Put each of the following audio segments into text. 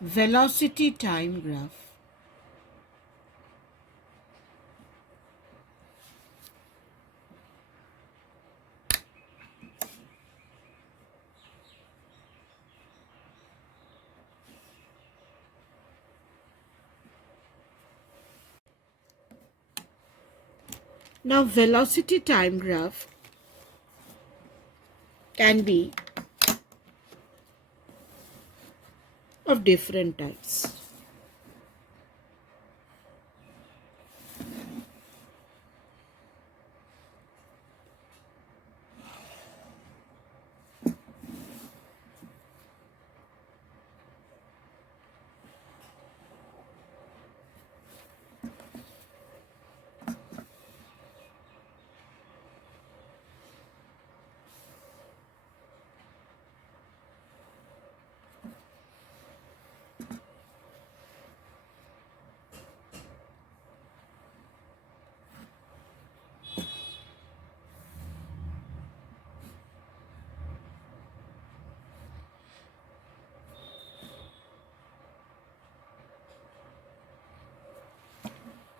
Velocity time graph. Now, velocity time graph can be of different types.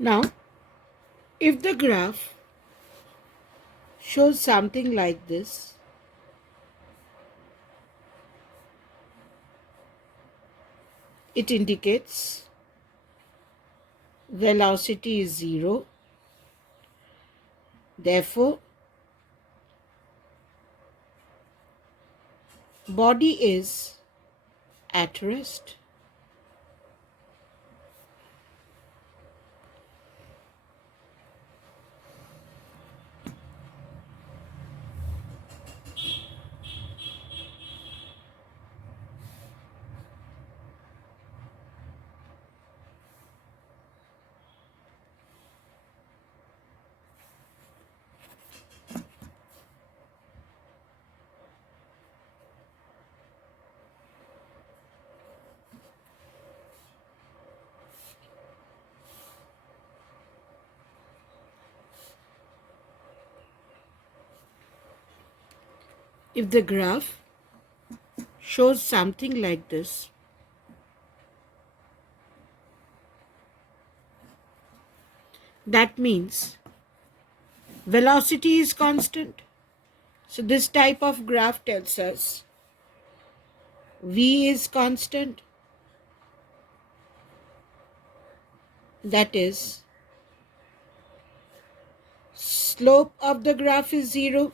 Now, if the graph shows something like this, it indicates velocity is 0. Therefore, body is at rest. If the graph shows something like this, that means velocity is constant. So this type of graph tells us v is constant. That is, slope of the graph is 0.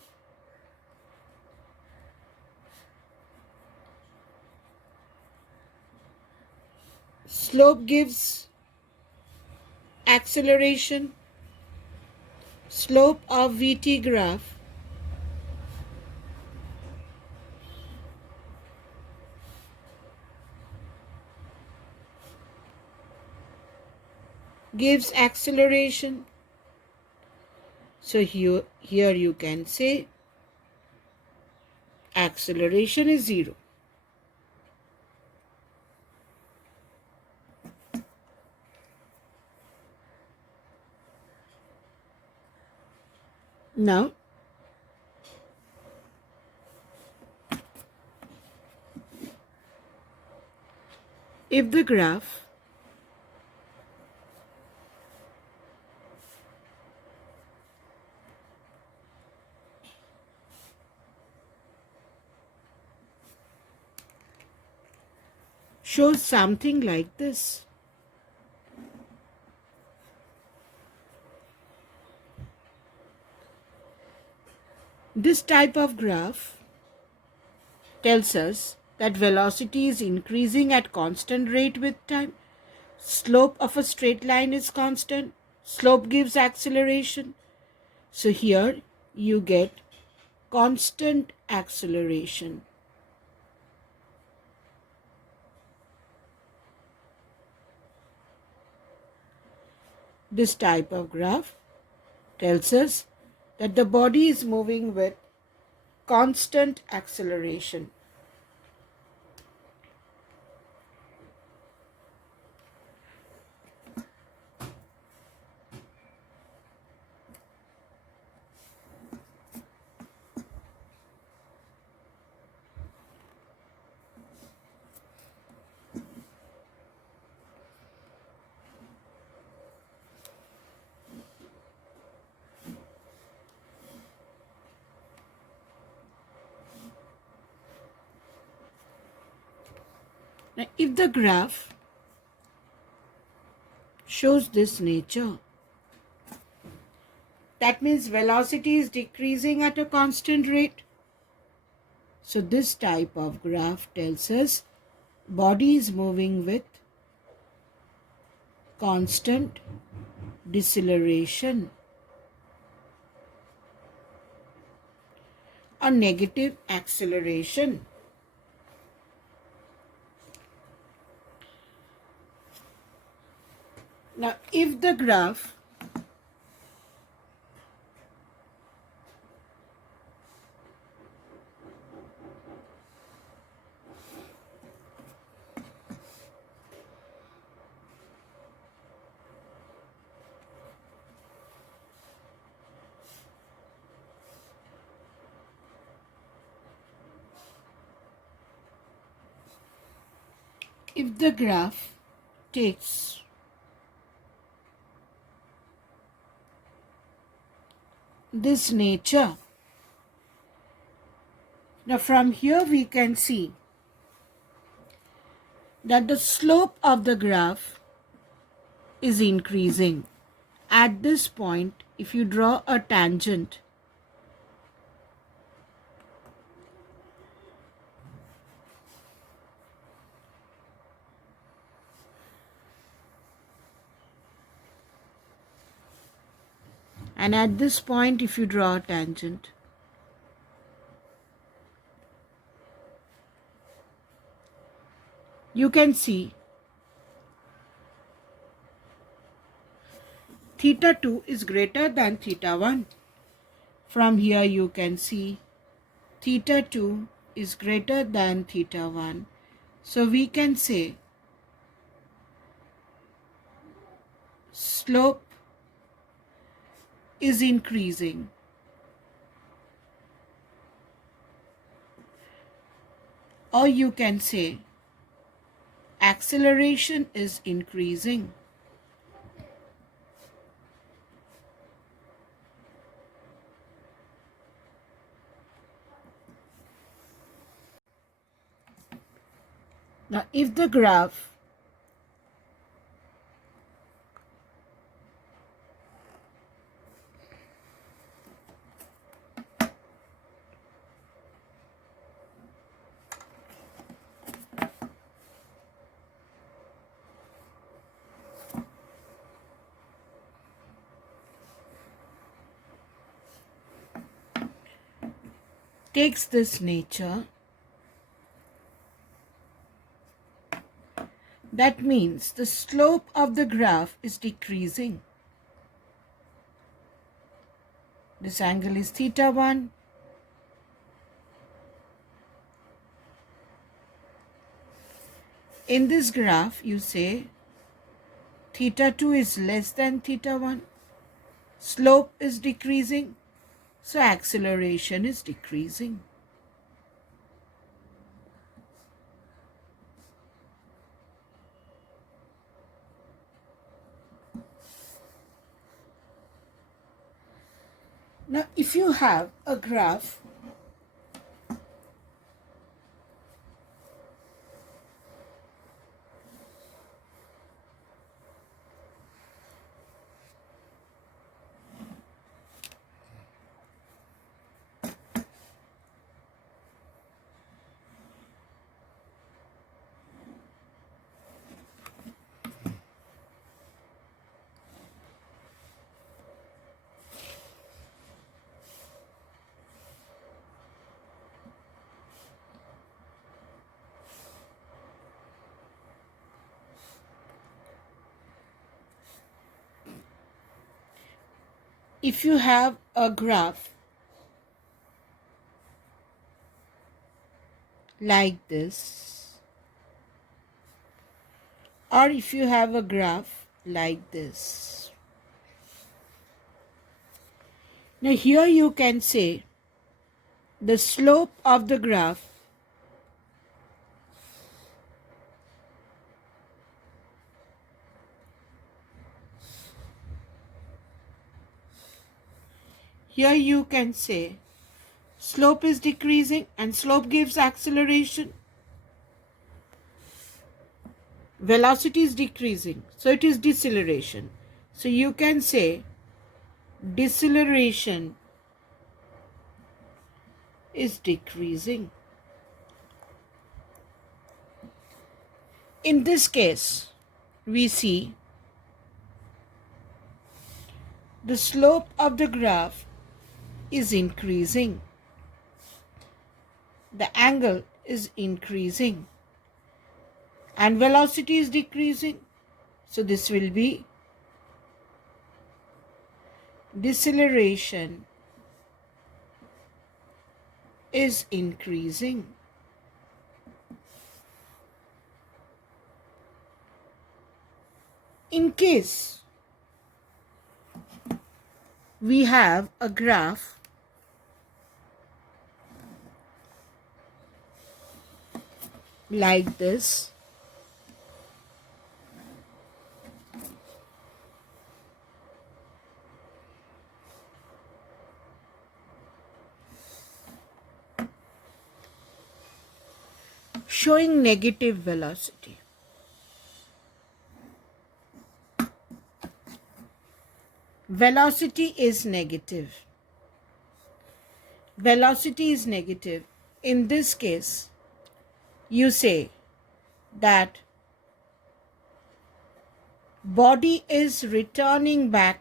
Slope gives acceleration. Slope of vt graph gives acceleration. So here you can say acceleration is 0. Now, if the graph shows something like this, this type of graph tells us that velocity is increasing at constant rate with time. Slope of a straight line is constant. Slope gives acceleration. So here you get constant acceleration. This type of graph tells us that the body is moving with constant acceleration. Now, if the graph shows this nature, that means velocity is decreasing at a constant rate. So this type of graph tells us body is moving with constant deceleration or negative acceleration. Now, if the graph takes this nature, now from here we can see that the slope of the graph is increasing. At this point, if you draw a tangent, and at this point if you draw a tangent, you can see theta 2 is greater than theta 1. From here you can see theta 2 is greater than theta 1. So we can say slope is increasing. Or you can say acceleration is increasing. Now, if the graph takes this nature, that means the slope of the graph is decreasing. This angle is theta 1. In this graph, you say theta 2 is less than theta 1. Slope is decreasing, so acceleration is decreasing. Now, if you have a graph if you have a graph like this, or if you have a graph like this. Now here you can say the slope of the graph slope is decreasing and slope gives acceleration. velocity is decreasing, so it is deceleration. So you can say deceleration is decreasing. In this case, we see the slope of the graph is increasing. The angle is increasing and velocity is decreasing. So this will be deceleration is increasing. In case we have a graph like this, showing negative velocity. Velocity is negative. Velocity is negative. In this case, you say that body is returning back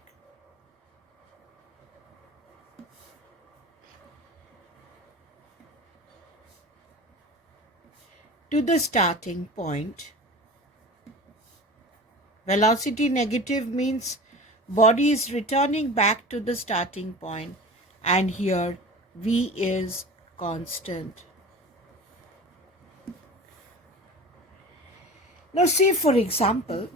to the starting point. Velocity negative means body is returning back to the starting point, and here v is constant. Now say for example,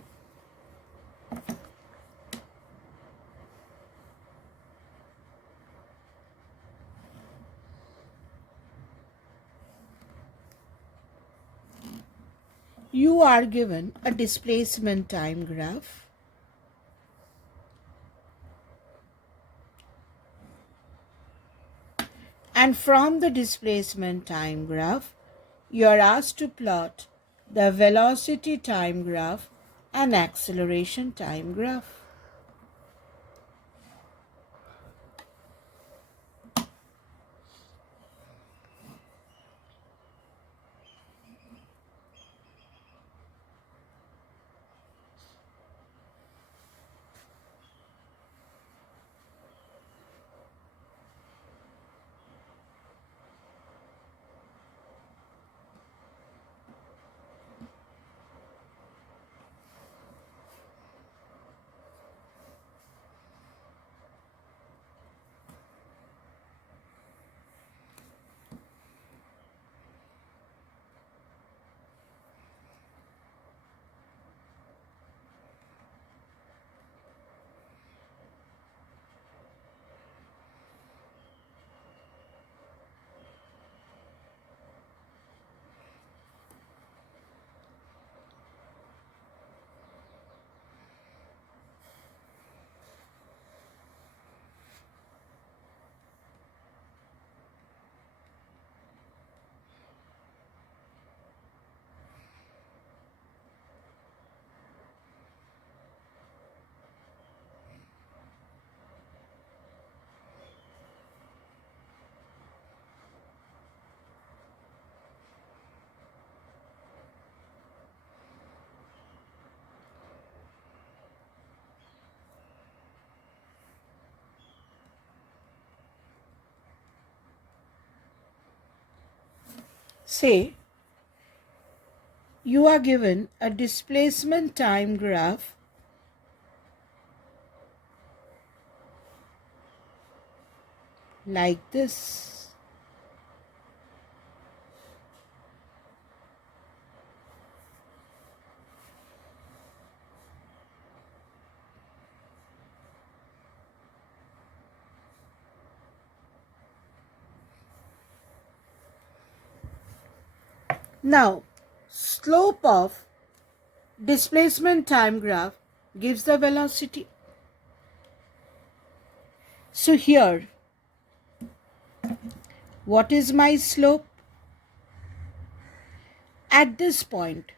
you are given a displacement time graph and from the displacement time graph you are asked to plot the velocity time graph and acceleration time graph. Say you are given a displacement time graph like this. Now, slope of displacement time graph gives the velocity. So here, what is my slope? At this point,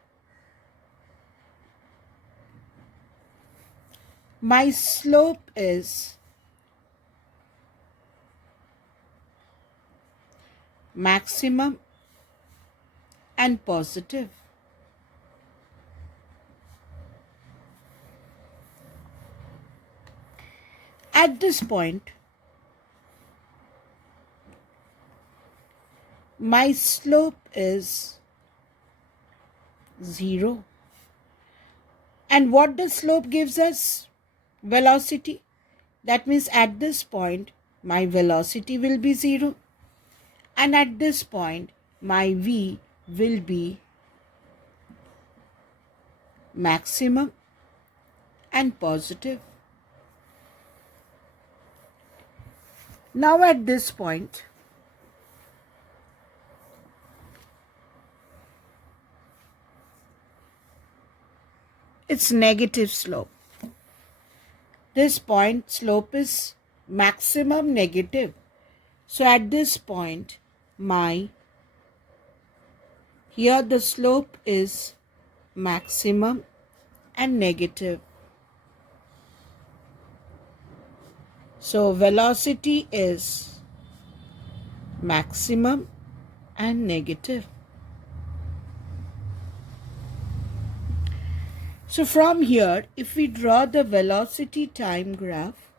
my slope is maximum and positive. At this point, my slope is 0. And what the slope gives us? Velocity. That means at this point, my velocity will be 0. And at this point, my v will be maximum and positive. Now at this point, it's negative slope. This point slope is maximum negative. So at this point, here the slope is maximum and negative. So velocity is maximum and negative. So from here, if we draw the velocity time graph,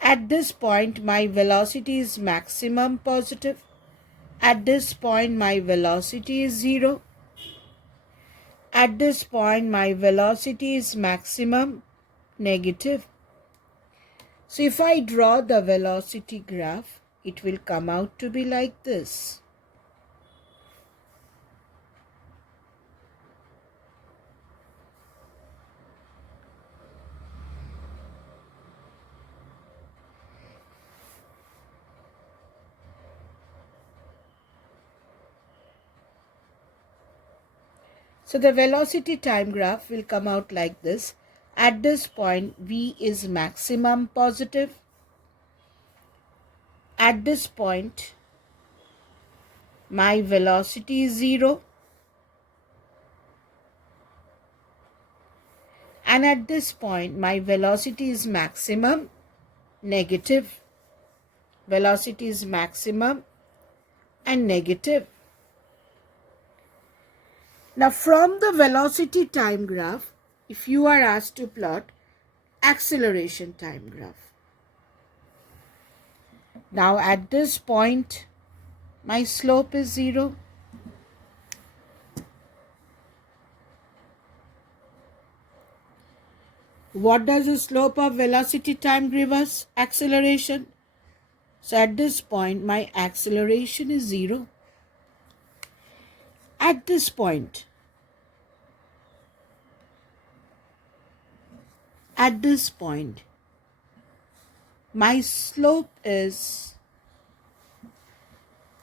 at this point my velocity is maximum positive. At this point my velocity is 0. At this point my velocity is maximum negative. So if I draw the velocity graph, it will come out to be like this. So the velocity time graph will come out like this. At this point, v is maximum positive. At this point, my velocity is 0. And at this point, my velocity is maximum negative. Velocity is maximum and negative. Now from the velocity time graph, if you are asked to plot acceleration time graph. Now at this point, my slope is 0. What does the slope of velocity time give us? Acceleration. So at this point, my acceleration is 0. At this point, my slope is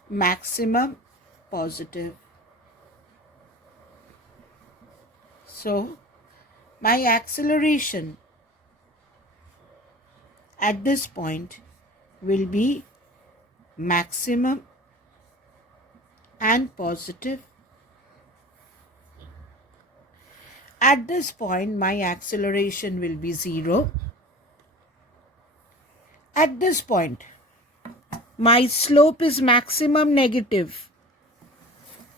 maximum positive. So my acceleration at this point will be maximum and positive. At this point, my acceleration will be 0. At this point, my slope is maximum negative.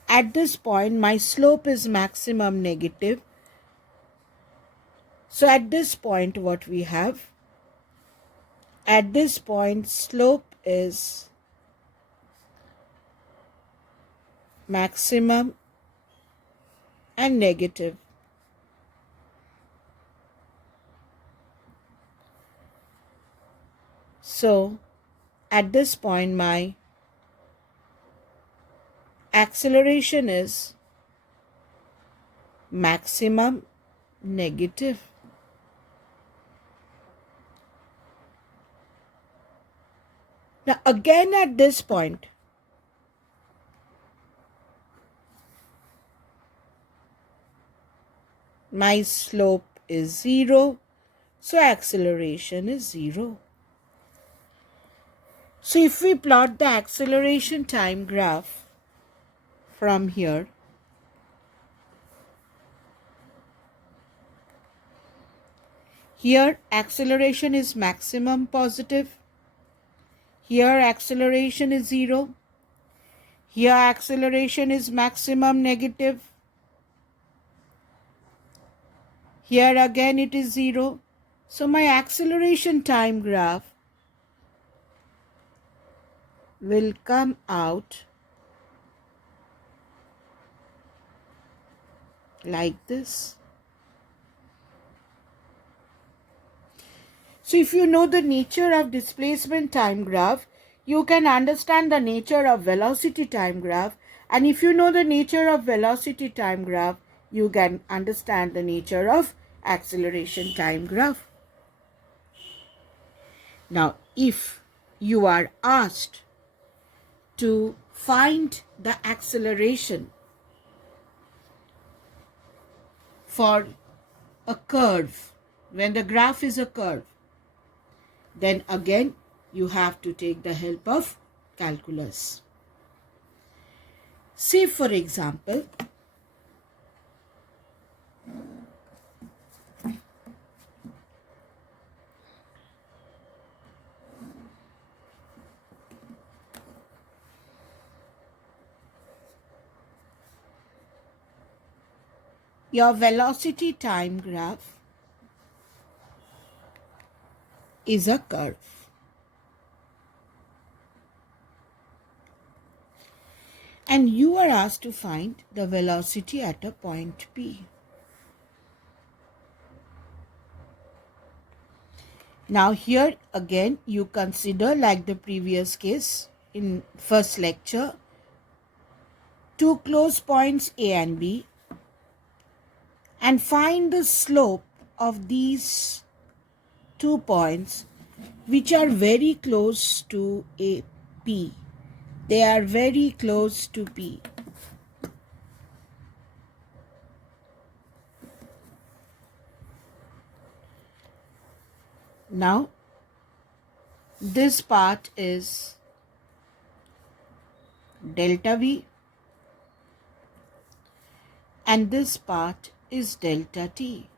At this point, my slope is maximum negative. So at this point, what we have? At this point, slope is maximum and negative. So at this point, my acceleration is maximum negative. Now again at this point, my slope is 0, so acceleration is 0. So if we plot the acceleration time graph from here, Here acceleration is maximum positive. Here acceleration is 0. Here acceleration is maximum negative. Here again it is 0. So my acceleration time graph will come out like this. So if you know the nature of displacement time graph, you can understand the nature of velocity time graph. And if you know the nature of velocity time graph, you can understand the nature of acceleration time graph. Now, if you are asked to find the acceleration for a curve, when the graph is a curve, then again you have to take the help of calculus. Say for example, your velocity time graph is a curve. And you are asked to find the velocity at a point P. Now here again you consider, like the previous case in first lecture, two close points A and B, and find the slope of these 2 points which are very close to P. They are very close to P. Now, this part is delta V and this part is delta T.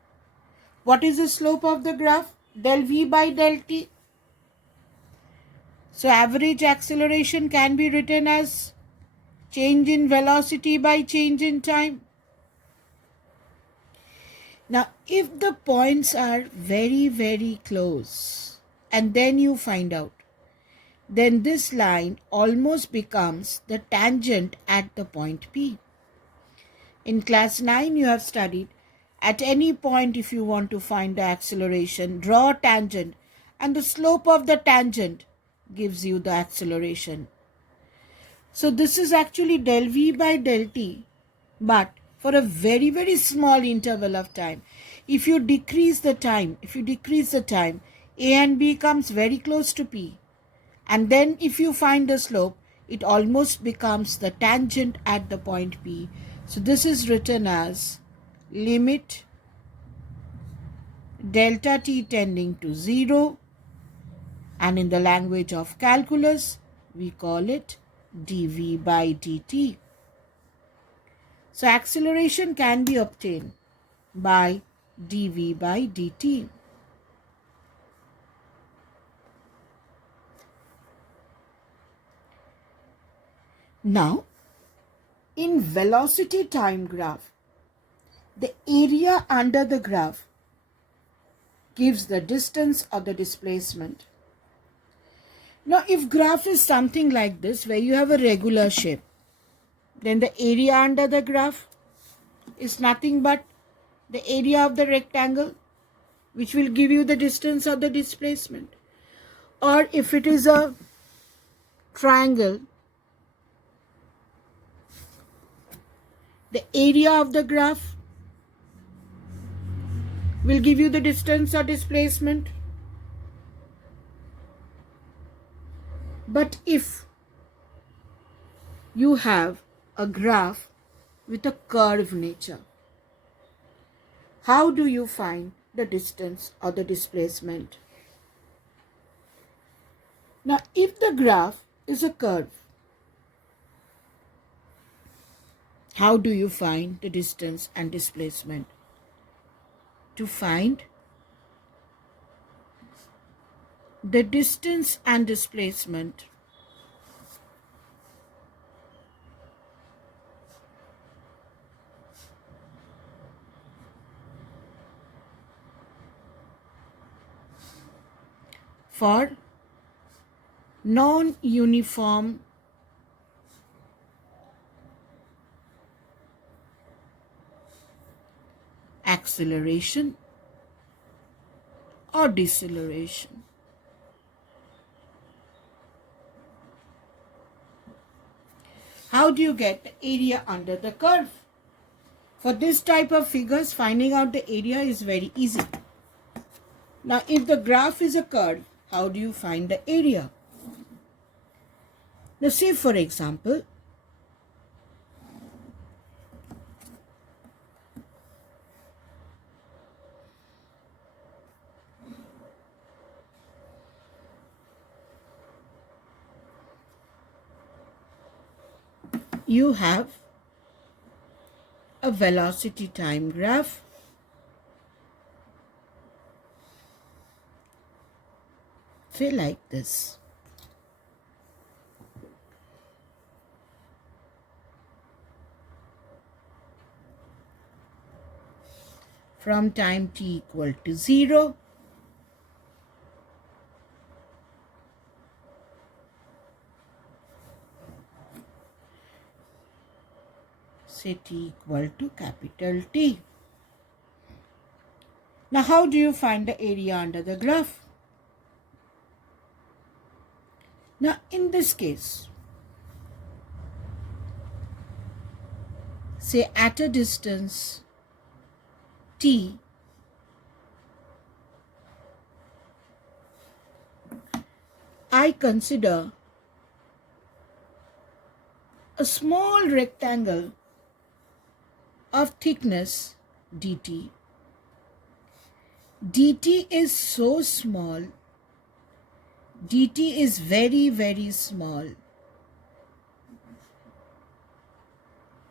What is the slope of the graph? Del V by del T. So, average acceleration can be written as change in velocity by change in time. Now, if the points are very, very close and then you find out, then this line almost becomes the tangent at the point P. In class 9, you have studied at any point if you want to find the acceleration, draw a tangent and the slope of the tangent gives you the acceleration. So this is actually del V by del T, but for a very, very small interval of time. If you decrease the time, A and B comes very close to P. And then if you find the slope, it almost becomes the tangent at the point P. So this is written as limit delta T tending to 0. And in the language of calculus, we call it dV by dt. So acceleration can be obtained by dV by dt. Now, in velocity time graph, the area under the graph gives the distance or the displacement. Now, if graph is something like this, where you have a regular shape, then the area under the graph is nothing but the area of the rectangle, which will give you the distance or the displacement. Or if it is a triangle, the area of the graph will give you the distance or displacement. But if you have a graph with a curved nature, how do you find the distance or the displacement? Now, if the graph is a curve, how do you find the distance and displacement? To find the distance and displacement for non-uniform acceleration or deceleration. How do you get the area under the curve? For this type of figures, finding out the area is very easy. Now, if the graph is a curve, how do you find the area? Now, say for example, you have a velocity time graph say like this. From time t equal to 0 say t equal to capital T. Now, how do you find the area under the graph? Now, in this case, say at a distance T, I consider a small rectangle of thickness dt. dt is so small, dt is very, very small,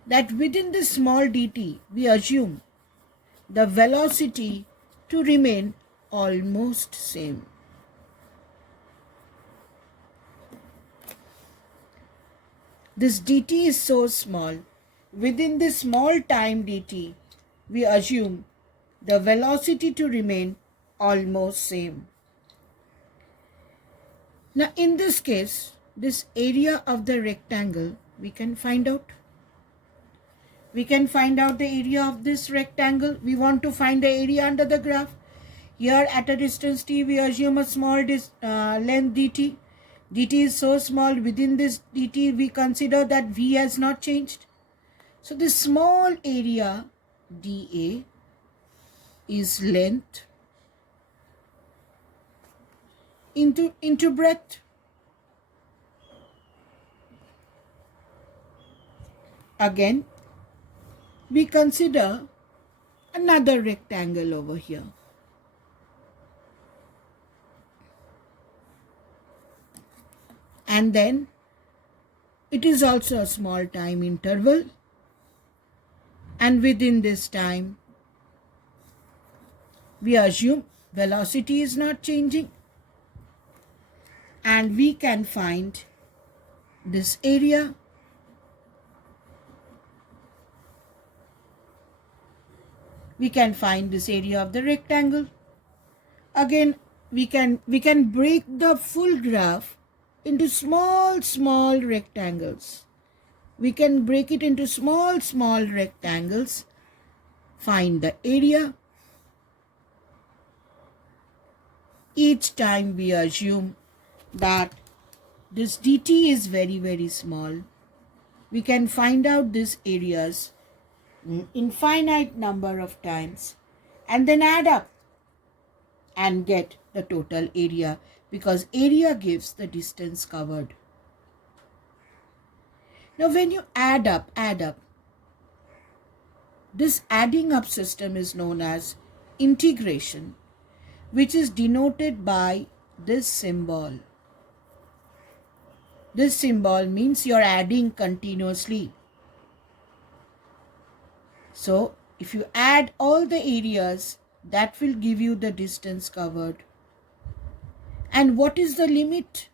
that within this small dt, we assume the velocity to remain almost same. This dt is so small, within this small time dt, we assume the velocity to remain almost same. Now, in this case, this area of the rectangle, we can find out. We can find out the area of this rectangle. We want to find the area under the graph. Here at a distance t, we assume a small length dt. dt is so small, within this dt, we consider that v has not changed. So this small area dA is length into breadth. Again, we consider another rectangle over here. And then it is also a small time interval. And within this time, we assume velocity is not changing. And we can find this area. We can find this area of the rectangle. Again, we can break the full graph into small rectangles. We can break it into small rectangles. Find the area. Each time we assume that this dt is very, very small. We can find out these areas infinite number of times and then add up and get the total area, because area gives the distance covered. Now, when you add up, this adding up system is known as integration, which is denoted by this symbol. This symbol means you're adding continuously. So, if you add all the areas, that will give you the distance covered. And what is the limit?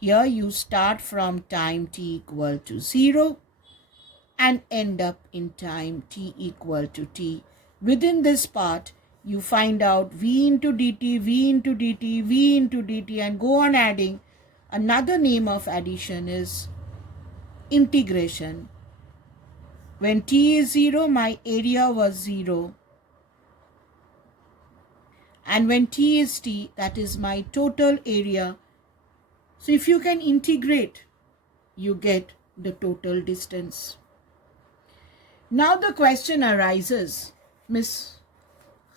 Here you start from time t equal to 0 and end up in time t equal to t. Within this part, you find out v into dt, v into dt, v into dt, and go on adding. Another name of addition is integration. When t is 0, my area was 0. And when t is t, that is my total area. So if you can integrate, you get the total distance. Now the question arises, Miss,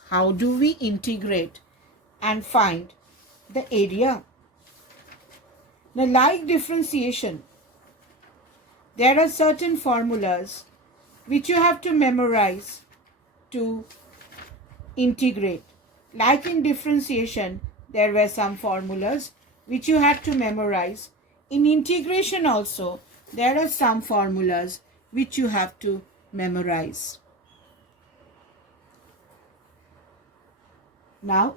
how do we integrate and find the area? Now, like differentiation, there are certain formulas which you have to memorize to integrate. Like in differentiation, there were some formulas which you had to memorize. In integration also, there are some formulas which you have to memorize. Now,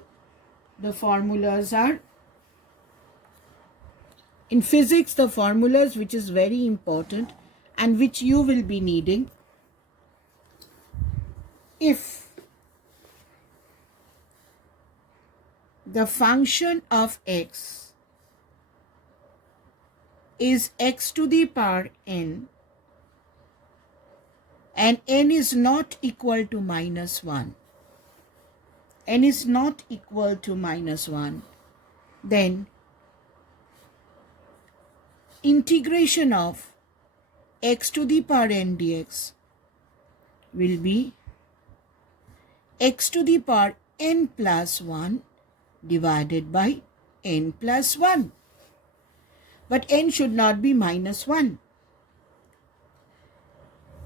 the formulas are, in physics, the formulas which is very important and which you will be needing. If the function of x is x to the power n and n is not equal to minus 1, n is not equal to minus 1, then integration of x to the power n dx will be x to the power n plus 1 divided by n plus 1. But n should not be minus 1.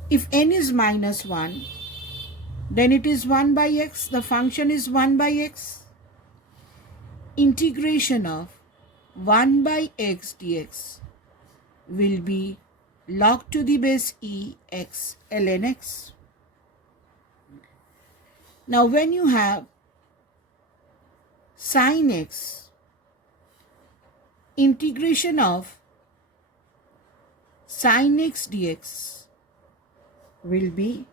If n is minus 1, then it is 1 by x. The function is 1 by x. Integration of 1 by x dx will be log to the base e x ln x. Now when you have sin x, integration of sin x dx will be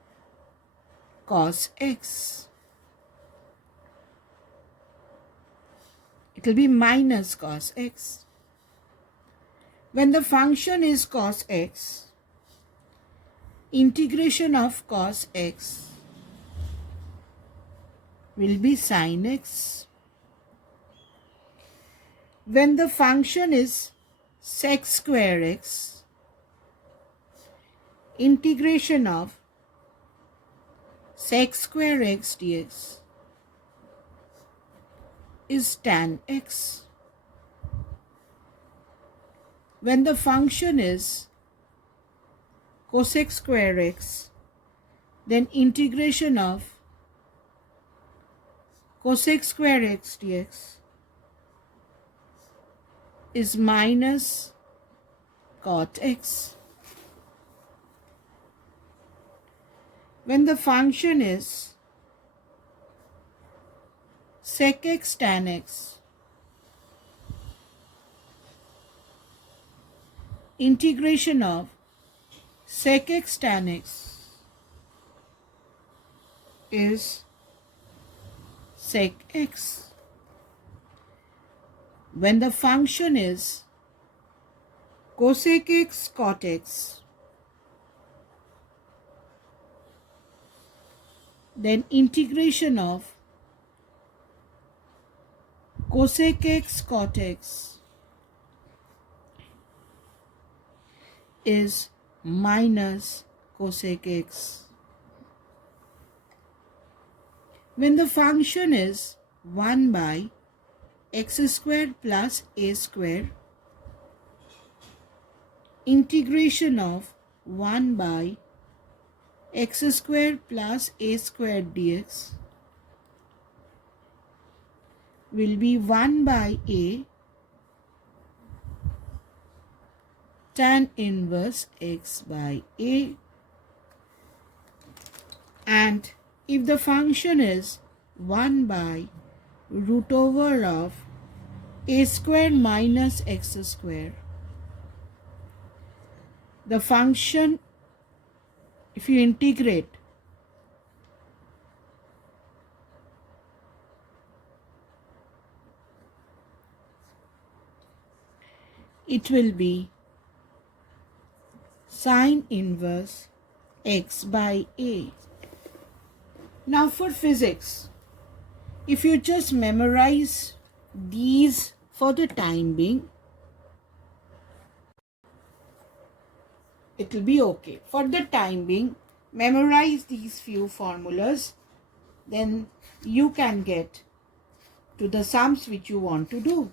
cos x. It will be minus cos x. When the function is cos x, integration of cos x will be sin x. When the function is sec square x, integration of sec square x dx is tan x. When the function is cosec square x, then integration of cosec square x dx is minus cot x. When the function is sec x tan x, integration of sec x tan x is sec x. When the function is cosec x cot x, then integration of cosec x cot x is minus cosec x. When the function is 1 by x squared plus a square, integration of 1 by x squared plus a squared dx will be 1 by a tan inverse x by a. And if the function is 1 by root over of a square minus x square. The function, if you integrate, it will be sine inverse x by a. Now for physics, if you just memorize these for the time being, it will be okay. For the time being, memorize these few formulas, then you can get to the sums which you want to do.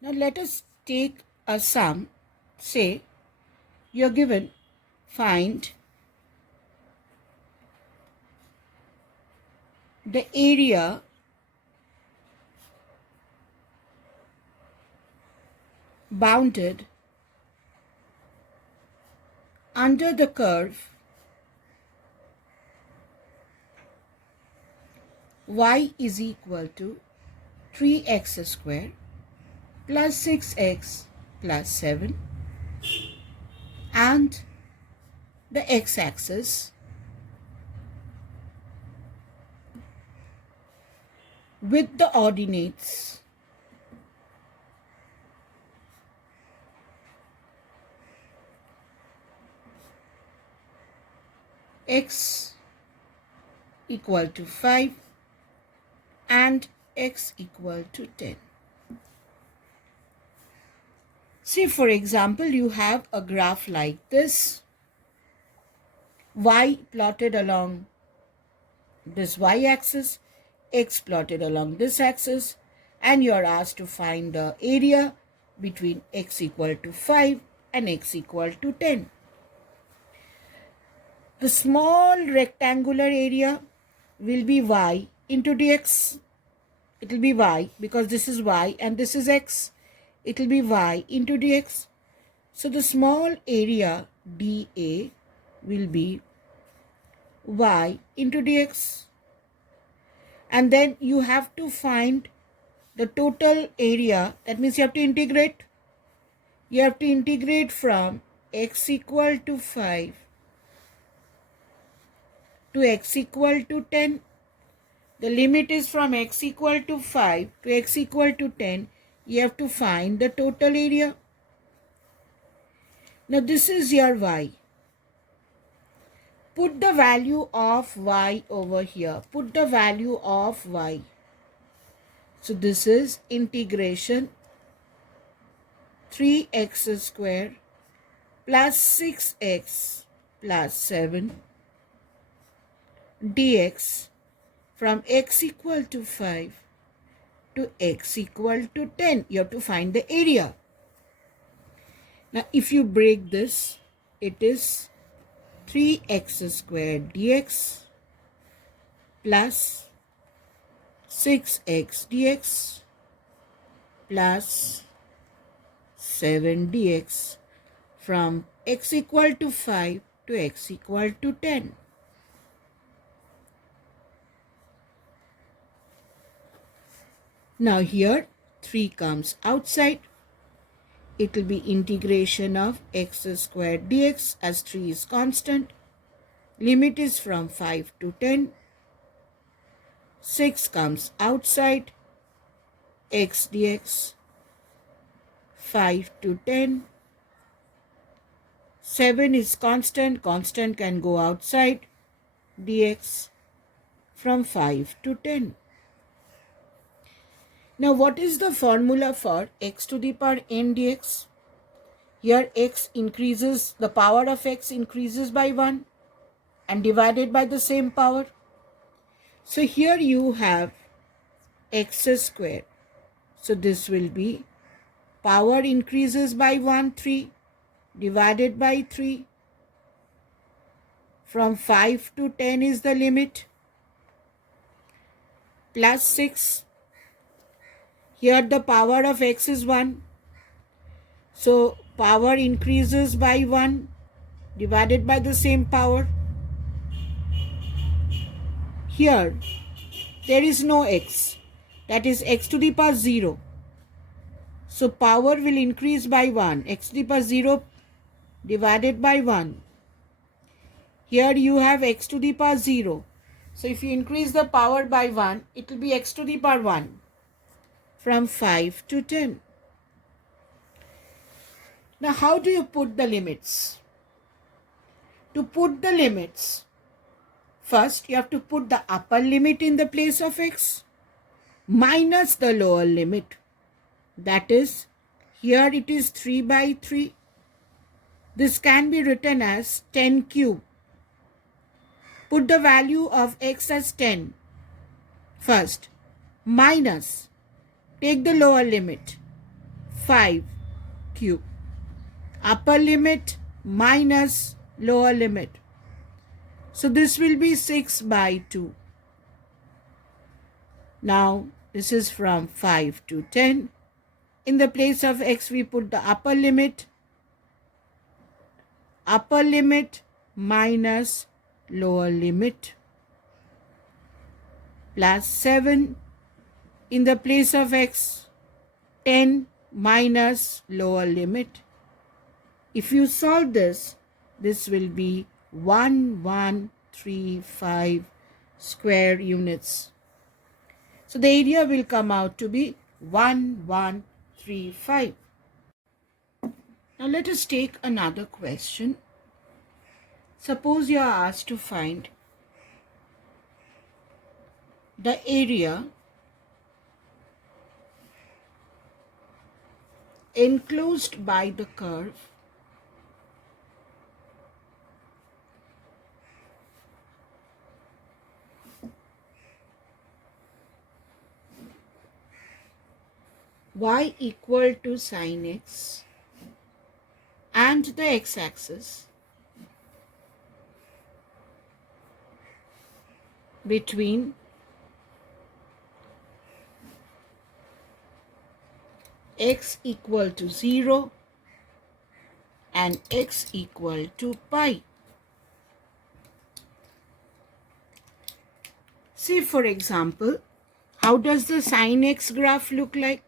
Now let us take a sum. Say you're given, find the area bounded under the curve y is equal to 3x square plus 6x plus 7, and the x-axis with the ordinates x equal to 5 and x equal to 10. See, for example, you have a graph like this, y plotted along this y-axis, x plotted along this axis, and you are asked to find the area between x equal to 5 and x equal to 10. The small rectangular area will be y into dx. It will be y because this is y and this is x. It will be y into dx. So the small area dA will be y into dx. And then you have to find the total area. That means you have to integrate. You have to integrate from x equal to 5 to x equal to 10. The limit is from x equal to 5 to x equal to 10. You have to find the total area. Now this is your y. Put the value of y over here. Put the value of y. So this is integration 3x square plus 6x plus 7 dx from x equal to 5 to x equal to 10. You have to find the area. Now if you break this, it is 3x squared dx plus 6x dx plus 7 dx from x equal to 5 to x equal to 10. Now here 3 comes outside. It will be integration of x squared dx as 3 is constant. Limit is from 5 to 10. 6 comes outside. X dx 5 to 10. 7 is constant. Constant can go outside. Dx from 5 to 10. Now what is the formula for x to the power n dx? Here x increases, the power of x increases by 1 and divided by the same power. So here you have x squared. So this will be power increases by 1, 3 divided by 3. From 5 to 10 is the limit. Plus 6. Here the power of x is 1. So power increases by 1 divided by the same power. Here there is no x. That is x to the power 0. So power will increase by 1. X to the power 0 divided by 1. Here you have x to the power 0. So if you increase the power by 1, it will be x to the power 1 from 5 to 10. Now how do you put the limits? To put the limits, first you have to put the upper limit in the place of x minus the lower limit. That is, here it is 3 by 3. This can be written as 10 cube. Put the value of x as 10 first, minus, take the lower limit, 5 cube. Upper limit minus lower limit. So this will be 6 by 2. Now this is from 5 to 10. In the place of x we put the upper limit minus lower limit plus 7. In the place of x, 10 minus lower limit. If you solve this, this will be 1135 square units. So the area will come out to be 1135. Now let us take another question. Suppose you are asked to find the area enclosed by the curve y equal to sin x and the x-axis between x equal to 0 and x equal to pi. See, for example, how does the sin x graph look like?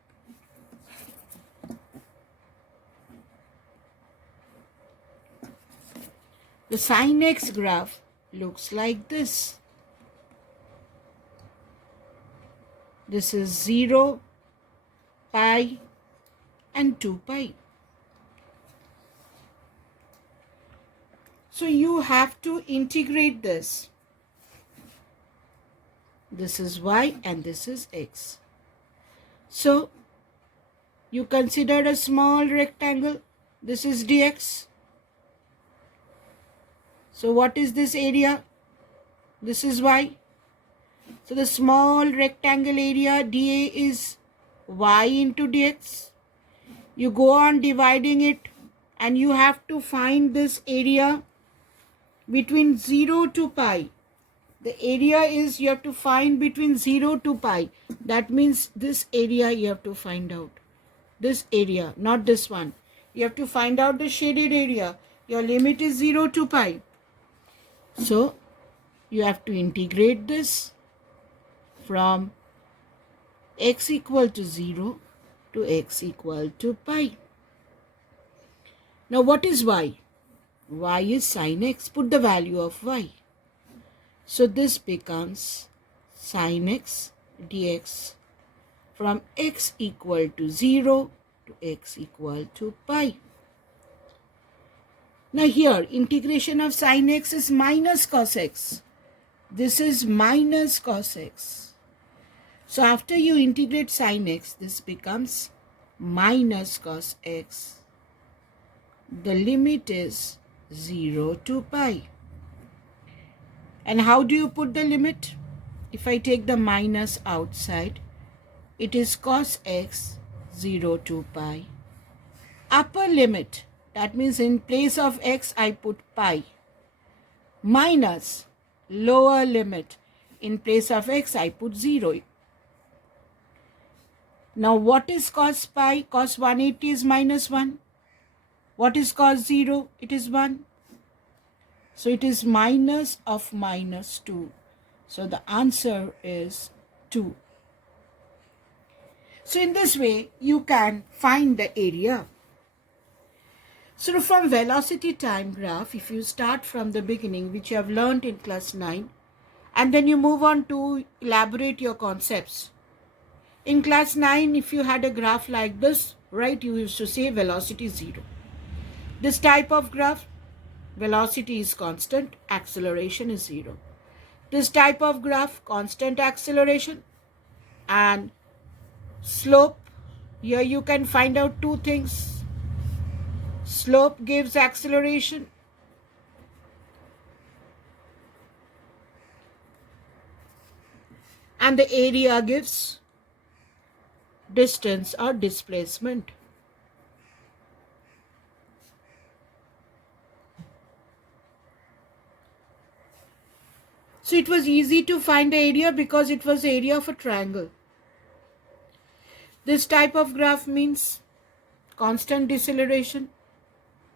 The sin x graph looks like this. This is 0, pi and 2 pi. So you have to integrate this. This is y and this is x. So you consider a small rectangle. This is dx. So what is this area? This is y. So the small rectangle area dA is y into dx. You go on dividing it and you have to find this area between 0 to pi. The area is you have to find between 0 to pi. That means this area you have to find out. This area, not this one. You have to find out the shaded area. Your limit is 0 to pi. So you have to integrate this from x equal to 0 to x equal to pi. Now what is y? Y is sin x. Put the value of y. So this becomes sin x dx from x equal to 0 to x equal to pi. Now here integration of sin x is minus cos x. This is minus cos x. So after you integrate sin x, this becomes minus cos x. The limit is 0 to pi. And how do you put the limit? If I take the minus outside, it is cos x 0 to pi. Upper limit, that means in place of x I put pi, minus lower limit, in place of x I put 0. Now what is cos pi? Cos 180 is minus 1. What is cos 0? It is 1. So it is minus of minus 2. So the answer is 2. So in this way, you can find the area. So from velocity time graph, if you start from the beginning, which you have learned in class 9, and then you move on to elaborate your concepts. In class 9, if you had a graph like this, right, you used to say velocity 0. This type of graph, velocity is constant, acceleration is 0. This type of graph, constant acceleration and slope. Here you can find out two things. Slope gives acceleration and the area gives distance or displacement. So it was easy to find the area because it was the area of a triangle. This type of graph means constant deceleration.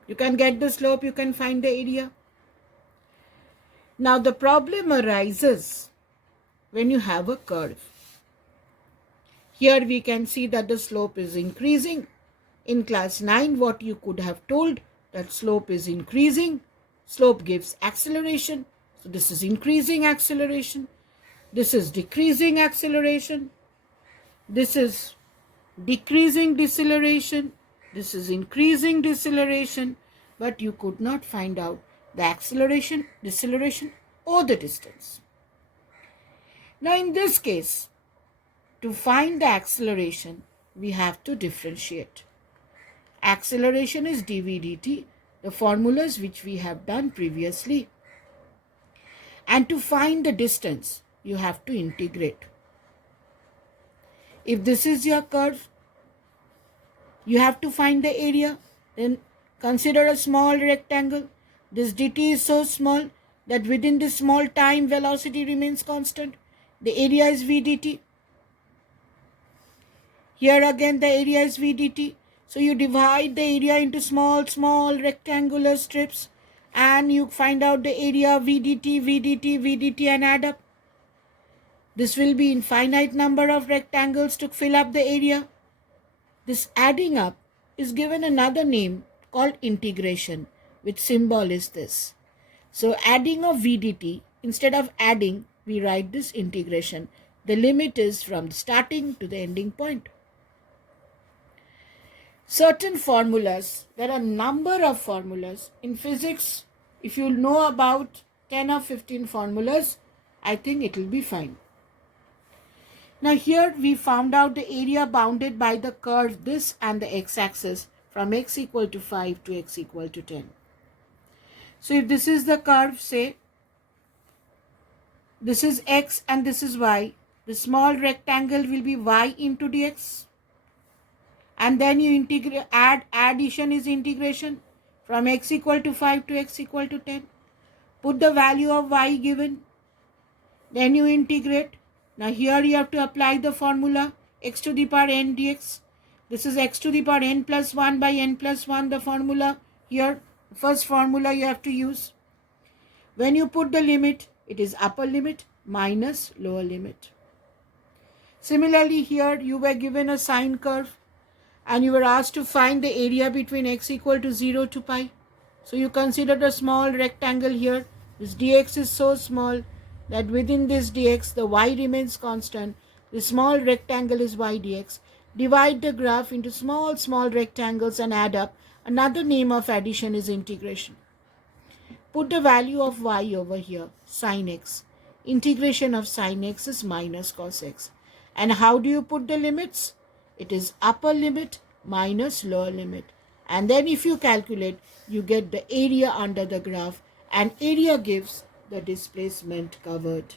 You can get the slope, you can find the area. Now the problem arises when you have a curve. Here we can see that the slope is increasing. In class 9, what you could have told that slope is increasing. Slope gives acceleration. So this is increasing acceleration. This is decreasing acceleration. This is decreasing deceleration. This is increasing deceleration. But you could not find out the acceleration, deceleration, or the distance. Now in this case, to find the acceleration, we have to differentiate. Acceleration is dv dt, the formulas which we have done previously. And to find the distance, you have to integrate. If this is your curve, you have to find the area. Then consider a small rectangle. This dt is so small that within this small time, velocity remains constant. The area is v dt. Here again the area is v dt. So you divide the area into small rectangular strips and you find out the area v dt, v dt, v dt and add up. This will be infinite number of rectangles to fill up the area. This adding up is given another name called integration, which symbol is this. So adding of v dt, instead of adding, we write this integration. The limit is from the starting to the ending point. Certain formulas, there are a number of formulas. In physics, if you know about 10 or 15 formulas, I think it will be fine. Now here we found out the area bounded by the curve this and the x-axis from x equal to 5 to x equal to 10. So if this is the curve, say, this is x and this is y, the small rectangle will be y into dx. And then you integrate, addition is integration from x equal to 5 to x equal to 10. Put the value of y given. Then you integrate. Now here you have to apply the formula x to the power n dx. This is x to the power n plus 1 by n plus 1, the formula here. First formula you have to use. When you put the limit, it is upper limit minus lower limit. Similarly here you were given a sine curve and you were asked to find the area between x equal to 0 to pi. So you considered a small rectangle here. This dx is so small that within this dx the y remains constant. The small rectangle is y dx. Divide the graph into small rectangles and add up. Another name of addition is integration. Put the value of y over here, sine x. Integration of sine x is minus cos x. And how do you put the limits? It is upper limit minus lower limit. And then if you calculate, you get the area under the graph, and area gives the displacement covered.